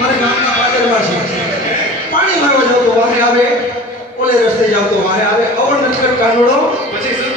મારે ગામના પાદરમાં છે પાણી ભરવા જાવ તો વારે આવે ઓલે રસ્તે જાવ તો વારે આવે અવળ નટકટ કાનુડો પછી શું